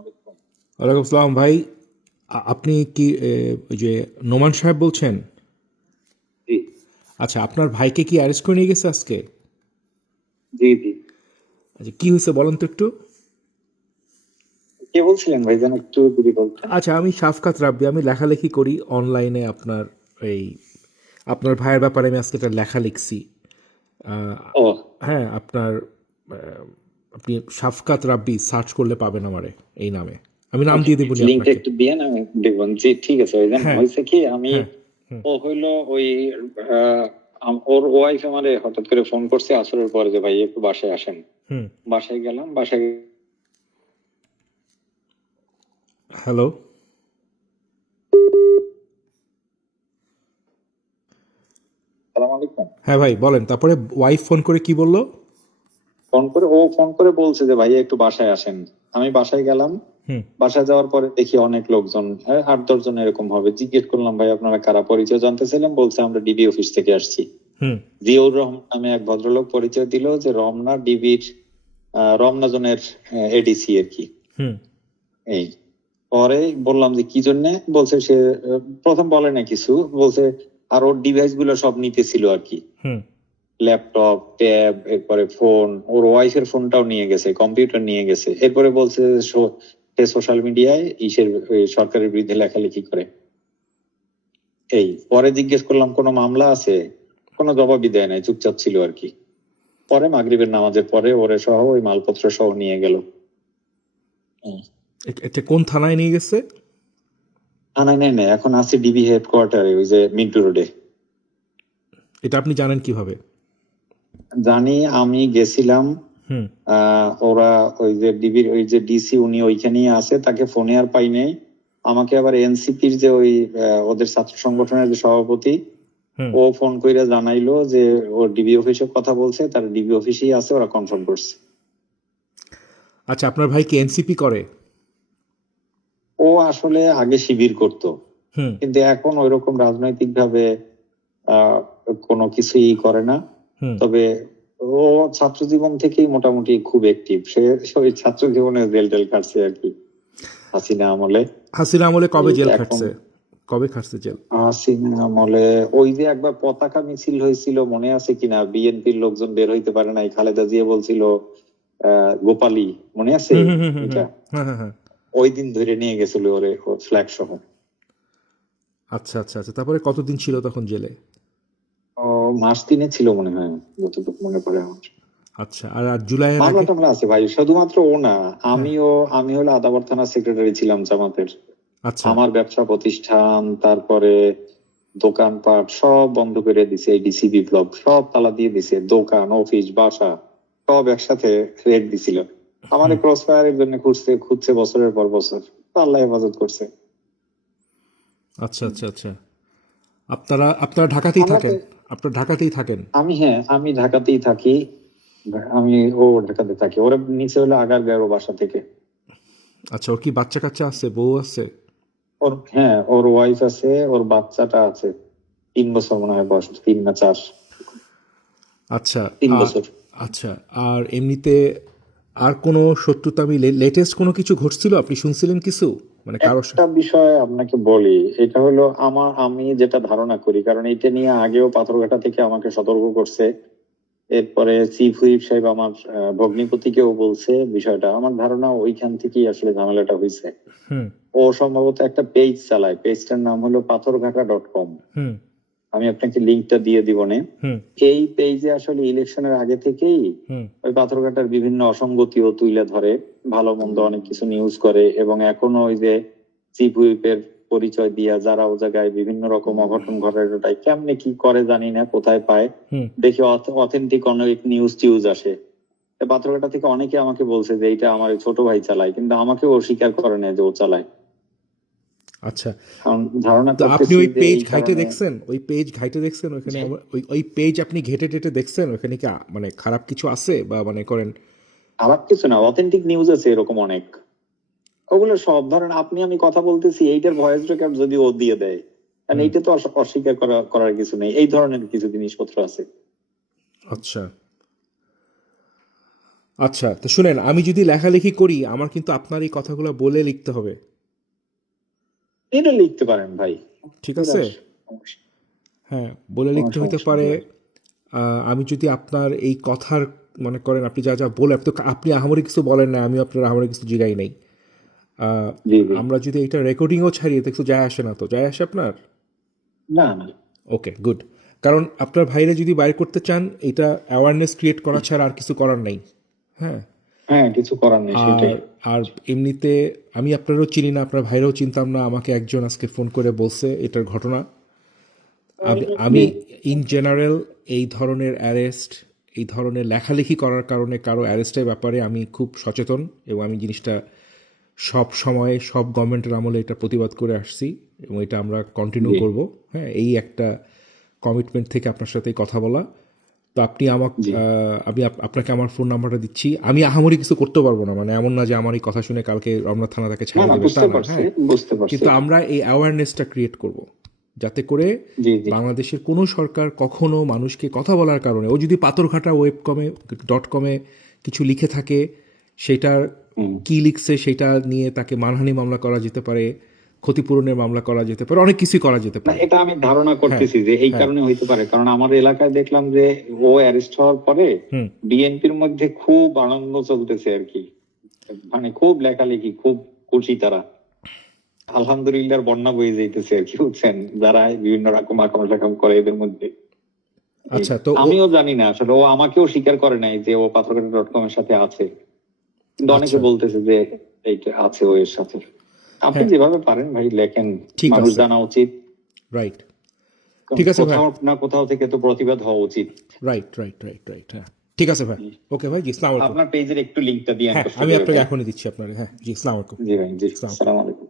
আলাইকুম। ওয়ালাইকুম আসসালাম ভাই। আপনি কি ওই যে নোমান সাহেব বলছেন? জি, আচ্ছা, আপনার ভাইকে কি অ্যারেস্ট করে নিয়ে গেছে আজকে? জি, জি। আচ্ছা, কি হয়েছে বলেন তো একটু। কে বলছিলেন ভাইজান, একটু যদি বলতেন? আচ্ছা, আমি শাফকাত রাব্বি, আমি লেখালেখি করি অনলাইনে। এই আপনার ভাইয়ের ব্যাপারে আমি আজকে একটা লেখা লিখছি। আহ, ও, হ্যাঁ, আপনি শাফকাত রাব্বি সার্চ করলে পাবেন আমারে এই নামে। আমি নাম ওকে। দিয়ে দেবনি লিঙ্কটা আপনাকে। একটু দিয়ে আমি দেখবেন। জি, ঠিক আছে ভাইজান। হ্যাঁ, হয়েছে কি, আমি হ্যাঁ, হুম, ও হইলো ওই ওর ওয়াইফ আমারে হঠাৎ করে ফোন করছে আসরের পরে যে ভাই একটু বাসায় আসেন। হুম। বাসায় গেলাম। বাসায় হ্যালো। সালাম আলাইকুম। হ্যাঁ ভাই বলেন, তারপরে ওয়াইফ ফোন করে কি বললো? ফোন করে বলছে যে ভাইয়া একটু বাসায় আসেন। আমি বাসায় গেলাম। হুম, বাসায় যাওয়ার পরে দেখি অনেক লোকজন, 8-10 জন এরকম হবে। জিজ্ঞেস করলাম ভাই আপনারা কারা, পরিচয় জানতে চাইলাম। বলছে আমরা ডিবি অফিস থেকে আসছি। হুম, জিয়াউর রহমান নামে এক ভদ্রলোক পরিচয় দিল যে রমনা ডিবির রমনা জোনের এডিসি আর কি। হুম, এই পরে বললাম যে কি জন্য। বলছে সে প্রথম বলে না কিছু, বলছে আর ওর ডিভাইস গুলো সব নিতেছিল আর কি। হুম। ল্যাপটপ, ট্যাব, এরপরে ফোন, ওর ওয়াইফের ফোনটাও নিয়ে গেছে, কম্পিউটার নিয়ে গেছে। এরপরে বলছে যে সে সোশ্যাল মিডিয়ায় ওই সরকারের বিরুদ্ধে লেখালেখি করে। এই পরে জিজ্ঞেস করলাম কোনো মামলা আছে, কোনো জবাবই দেয় নাই, চুপচাপ ছিল আর কি। পরে মাগরিবের নামাজের পরে ওরে সহ ওই মালপত্র সহ নিয়ে গেল। এটা কোন থানায় নিয়ে গেছে? নাই, নাই, নাই, এখন আছি ডিবি হেডকোয়ার্টারে, ওই যে মিন্টু রোডে। এটা আপনি জানেন কিভাবে? জানি, আমি গেছিলাম। হুম, ওরা ওই যে ডিবির ওই যে ডিসি উনি ওইখানেই আছে, তাকে ফোনে আর পাই নাই। আমাকে আবার এনসিপির যে ওই ওদের ছাত্র সংগঠনের যে সভাপতি, হুম। ও ফোন কইরা জানাইলো যে ও ডিবি অফিসে কথা বলছে, তার ডিবি অফিসেই আছে, ওরা কনফার্ম করছে। আচ্ছা, আপনার ভাই কি এনসিপি করে? ও আসলে আগে শিবির করতো, হুম, কিন্তু এখন ওইরকম রাজনৈতিক ভাবে আহ কোনো কিছুই করে না। হুম। তবে ও ছাত্র জীবন থেকেই মোটামুটি খুব অ্যাক্টিভ। সে ওই ছাত্র জীবনে জেল টেল কাটছে আর কি, হাসিনা আমলে। হাসিনা আমলে কবে এই জেল এখন খাটছে? কবে খাটছে জেল? হাসিনা আমলে ওই যে একবার পতাকা মিছিল হয়েছিল, মনে আছে কিনা? বিএনপির লোকজন বের হইতে পারে নাই, খালেদা জিয়া বলছিল গোপালী, মনে আছে হুম, হুম, হুম, হুম, হুম। এটা? হ্যাঁ, হ্যাঁ, হ্যাঁ। ওই দিন ধরে নিয়ে গেছিল ওরে, ফ্ল্যাগ সহ। আচ্ছা, আচ্ছা, আচ্ছা, তারপরে কতদিন ছিল তখন জেলে? ও মাস 3 ছিল মনে হয়, যতটুকু মনে পড়ে আমার। আচ্ছা, আর আর জুলাইয়ের মামলা আগে? টামলা আছে ভাই, শুধুমাত্র ও না। হ্যাঁ। আমি হলো আদাবর থানার সেক্রেটারি ছিলাম জামাতের। আচ্ছা। আমার ব্যবসা প্রতিষ্ঠান, তারপরে দোকানপাট সব বন্ধ করে দিছে এই ডিসি বিপ্লব, সব তালা দিয়ে দিছে, দোকান, অফিস, বাসা সব একসাথে রেড দিছিল। আমাদের ক্রস ফায়ারের জন্য খুঁজছে খুঁজছে বছরের পর বছর। তো আল্লাহ হেফাজত করছে। আচ্ছা, আচ্ছা, আচ্ছা। আপনারা ঢাকাতেই থাকেন? মামলাতে আপনার ঢাকাতেই থাকেন? আমি ঢাকাতেই থাকি। আমি ও ঢাকাতে থাকি। ওরা নিচে হলো আগারগাঁও বাসা থেকে। আচ্ছা, ওর কি বাচ্চা কাচ্চা আছে, বউ আছে? ওর ওয়াইফ আছে, ওর বাচ্চাটা আছে। 3 বছর মনে হয় বয়স, 3 না 4। আচ্ছা। 3 বছর। আচ্ছা, আর এমনিতে আর কোনো শত্রুতা, আমি লেটেস্ট কোনো কিছু ঘটছিল আপনি শুনছিলেন কিছু, মানে কারো একটা বিষয় আপনাকে বলি, এটা হলো আমি যেটা ধারণা করি, কারণ এটা নিয়ে আগেও পাথরঘাটা থেকে আমাকে সতর্ক করছে। এরপরে চিফ হুইপ সাহেব আমার ভগ্নিপতিকেও বলছে বিষয়টা। আমার ধারণা ওইখান থেকেই আসলে ঝামেলাটা হয়েছে। হুম, ও সম্ভবত একটা পেজ চালায়, পেজটার নাম হলো পাথরঘাটা.com। হুম, আমি আপনাকে লিঙ্কটা দিয়ে দিব নে। হুম, এই পেজে আসলে ইলেকশনের আগে থেকেই হুম, ওই পাথরঘাটার বিভিন্ন অসঙ্গতিও তুলে ধরে, ভালো মন্দ অনেক কিছু নিউজ করে, এবং এখনো ওই যে চিফ হুইপের পরিচয় দিয়া যারা ও জায়গায় বিভিন্ন রকম অঘটন ঘটায় ওটাই কেমনে কি করে জানি না, কোথায় পায়। হুম। দেখি অথেন্টিক অনেক নিউজ টিউজ আসে। পাথরঘাটা থেকে অনেকে আমাকে বলছে যে এটা আমার ছোট ভাই চালায়, কিন্তু আমাকে অস্বীকার করে না যে ও চালায়। আচ্ছা, কারণ ধারণা তো আপনি করতেছি ওই যে পেজ এই ঘাইটে কারণে। দেখছেন? ওই পেজ ঘাইটে দেখছেন ওইখানে যে ওই ওই পেজ আপনি ঘেটে টেটে দেখছেন ওইখানে কি মানে খারাপ কিছু আছে, বা মনে করেন? খারাপ কিছু না, অথেন্টিক নিউজ আছে এরকম অনেক। ওগুলো সব ধরেন, আমি কথা বলতেছি, এইটার ভয়েস রেকর্ড যদি ও দিয়ে দেয়, কারণ হুম। এইটা তো অস্বীকার করার কিছু নেই। এই ধরনের কিছু জিনিসপত্র আছে। আচ্ছা, আচ্ছা, তো শুনেন, আমি যদি লেখালেখি করি আমার কিন্তু আপনার এই কথাগুলো বলে লিখতে হবে, এটা লিখতে পারেন ভাই, ঠিক এটা আছে? সমস্যা- হ্যাঁ, বলে কোনো লিখতে হইতে সমস্যা পারে। নেই। আমি যদি আপনার এই কথার মনে করেন আপনি যা যা বলে তো আপনি আহামরি কিছু বলেন না, আমি আপনার আহামরি কিছু জিগাই নাই। আহ, জি জি, আমরা যদি এটা রেকর্ডিংও ছাড়িয়ে তো কিছু যায় আসে না, তো যায় আসে আপনার? না না, ওকে, গুড। কারণ আপনার ভাইরে যদি বাইর করতে চান, এটা অ্যাওয়ারনেস ক্রিয়েট করা ছাড়া আর কিছু করার নেই। হ্যাঁ। হ্যাঁ কিছু করার নেই সেটাই। আর আর এমনিতে আমি আপনারও চিনি না, আপনার ভাইরাও চিনতাম না, আমাকে একজন আজকে ফোন করে বলছে এটার ঘটনা। আমি ইন জেনারেল এই ধরনের অ্যারেস্ট, এই ধরনের লেখালেখি করার কারণে কারো অ্যারেস্টের ব্যাপারে আমি খুব সচেতন, এবং আমি জিনিসটা সব সময় সব গভর্নমেন্টের আমলে এটা প্রতিবাদ করে আসছি, এবং এটা আমরা কন্টিনিউ জি করব। হ্যাঁ, এই একটা কমিটমেন্ট থেকে আপনার সাথে কথা বলা। তো আপনি আমাকে, জি, আমি আপনাকে আমার ফোন নাম্বারটা দিচ্ছি। আমি আহামরি কিছু করতে পারবো না, মানে এমন না যে আমার এই কথা শুনে কালকে রমনা থানা তাকে না ছাড়িয়ে না দেবে, তা বুঝতে না। পারছি, হ্যাঁ, বুঝতে পারছি। কিন্তু আমরা এই অ্যাওয়ারনেসটা ক্রিয়েট করব, যাতে করে জি জি, বাংলাদেশের কোনো সরকার কখনো মানুষকে কথা বলার কারণে, ও যদি পাথরঘাটা webcom.com কিছু লিখে থাকে, সেটার হুম। কি লিখছে সেটা নিয়ে তাকে মানহানি মামলা করা যেতে পারে, ক্ষতিপূরণের মামলা করা যেতে পারে, অনেক কিছুই করা যেতে না পারে। এটা আমি ধারণা হ্যাঁ, করতেছি যে এই হ্যাঁ, কারণে হইতে পারে, কারণ আমার এলাকায় দেখলাম যে ও অ্যারেস্ট হওয়ার পরে হুম। বিএনপির মধ্যে খুব আনন্দ চলতেছে আর কি, মানে খুব লেখালেখি, খুব খুশি তারা। আলহামদুলিল্লাহর বন্যা বয়ে যাইতেছে আর কি, বুঝছেন, যারা বিভিন্ন রকম আকাম সাকাম করে এদের মধ্যে। এই আচ্ছা, তো আমিও জানি না আসলে, ও আমাকেও স্বীকার করে নাই যে ও পাথরঘাটা.com এর সাথে আছে, কিন্তু অনেকে আচ্ছা, বলতেছে যে এইটা আছে ও এর সাথে। আপনি হ্যাঁ, যেভাবে পারেন ভাই লেখেন, ঠিক মানুষ আছে, জানা উচিত। রাইট, কারণ ঠিক আছে ভাই, কোথাও না কোথাও থেকে তো প্রতিবাদ হওয়া উচিত। রাইট, রাইট, রাইট, রাইট, হ্যাঁ, ঠিক আছে ভাই। ওকে ভাই, জি, আসসালামু আলাইকুম। আপনার পেজের একটু লিঙ্কটা দিয়েন হ্যাঁ, কষ্ট আমি করে আপনাকে ভাই। এখনই দিচ্ছি আপনার। হ্যাঁ, জি, আসসালামু আলাইকুম। জি ভাই, জি, আসসালামু আলাইকুম। আসসালামু আলাইকুম।